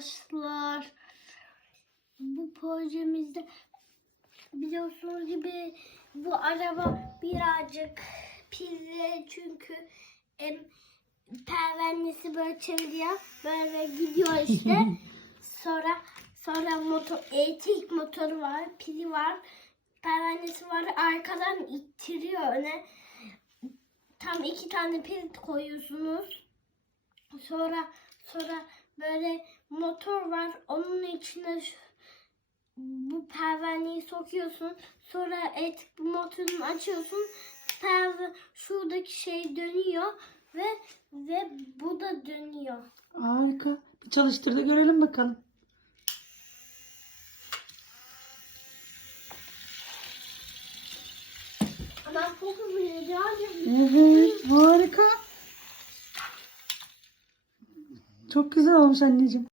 arkadaşlar. Bu projemizde biliyorsunuz gibi bu araba birazcık pilli çünkü em, pervanesi böyle çeviriyor. Böyle gidiyor işte. sonra sonra motor elektrik motoru var, pili var. Pervanesi var. Arkadan ittiriyor öne. Tam iki tane pil koyuyorsunuz. Sonra sonra böyle motor var. Onun içine şu- bu pervaneyi sokuyorsun. Sonra et bu motorunu açıyorsun. Perva şuradaki şey dönüyor ve ve bu da dönüyor. Harika. Bir çalıştır da görelim bakalım. Ama çok hızlı. Evet. Harika. Çok güzel olmuş anneciğim.